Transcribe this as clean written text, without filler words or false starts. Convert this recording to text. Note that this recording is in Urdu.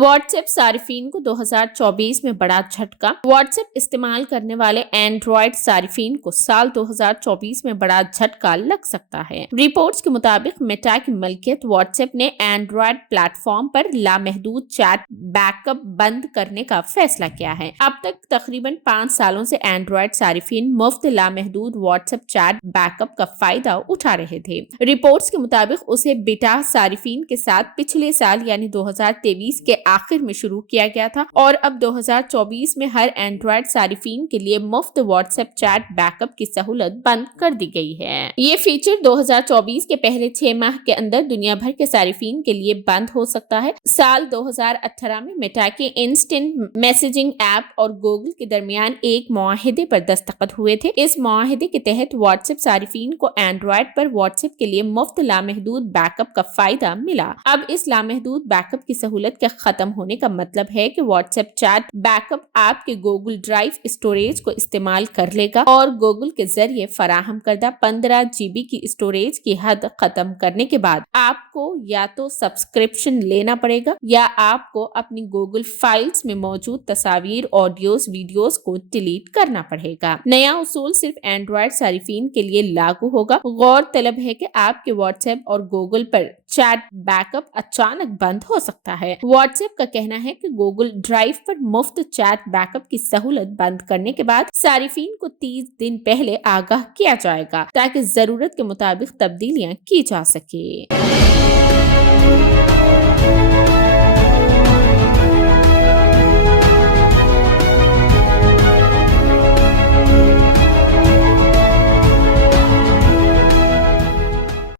واٹس ایپ صارفین کو 2024 میں بڑا جھٹکا۔ واٹس ایپ استعمال کرنے والے اینڈرائیڈ صارفین کو سال 2024 میں بڑا جھٹکا لگ سکتا ہے۔ رپورٹس کے مطابق میٹا کی ملکیت واٹس ایپ نے اینڈرائیڈ پلیٹ فارم پر لامحدود چیٹ بیک اپ بند کرنے کا فیصلہ کیا ہے۔ اب تک تقریباً 5 سالوں سے اینڈرائیڈ صارفین مفت لامحدود what's app chat back up کا فائدہ اٹھا رہے تھے۔ رپورٹس کے مطابق اسے بیٹا صارفین کے ساتھ پچھلے سال یعنی 2023 کے آخر میں شروع کیا گیا تھا اور اب 2024 میں ہر اینڈرائیڈ صارفین کے لیے مفت what's app chat back up کی سہولت بند کر دی گئی ہے۔ یہ فیچر 2024 کے پہلے 6 ماہ کے اندر دنیا بھر کے صارفین کے لیے بند ہو سکتا ہے۔ سال 2018 میں میٹا کے انسٹنٹ میسجنگ ایپ اور گوگل کے درمیان ایک معاہدے پر دستخط ہوئے تھے۔ اس معاہدے کے تحت واٹس ایپ صارفین کو اینڈرائیڈ پر واٹس ایپ کے لیے مفت لامحدود بیک اپ کا فائدہ ملا۔ اب اس لامحدود بیک اپ کی سہولت کے ختم ہونے کا مطلب ہے کہ what's app chat back up آپ کے گوگل ڈرائیو اسٹوریج کو استعمال کر لے گا اور گوگل کے ذریعے فراہم کردہ 15 GB کی اسٹوریج کی حد ختم کرنے کے بعد آپ کو یا تو سبسکرپشن لینا پڑے گا یا آپ کو اپنی گوگل فائلز میں موجود تصاویر، آڈیوز، ویڈیوز کو ڈیلیٹ کرنا پڑے گا۔ نیا اصول صرف اینڈرائیڈ صارفین کے لیے لاگو ہوگا۔ غور طلب ہے کہ آپ کے واٹس ایپ اور گوگل پر چیٹ بیک اپ اچانک بند ہو سکتا ہے۔ واٹس ایپ کا کہنا ہے کہ گوگل ڈرائیو پر مفت چیٹ بیک اپ کی سہولت بند کرنے کے بعد صارفین کو 30 دن پہلے آگاہ کیا جائے گا تاکہ ضرورت کے مطابق تبدیلیاں کی جا سکے۔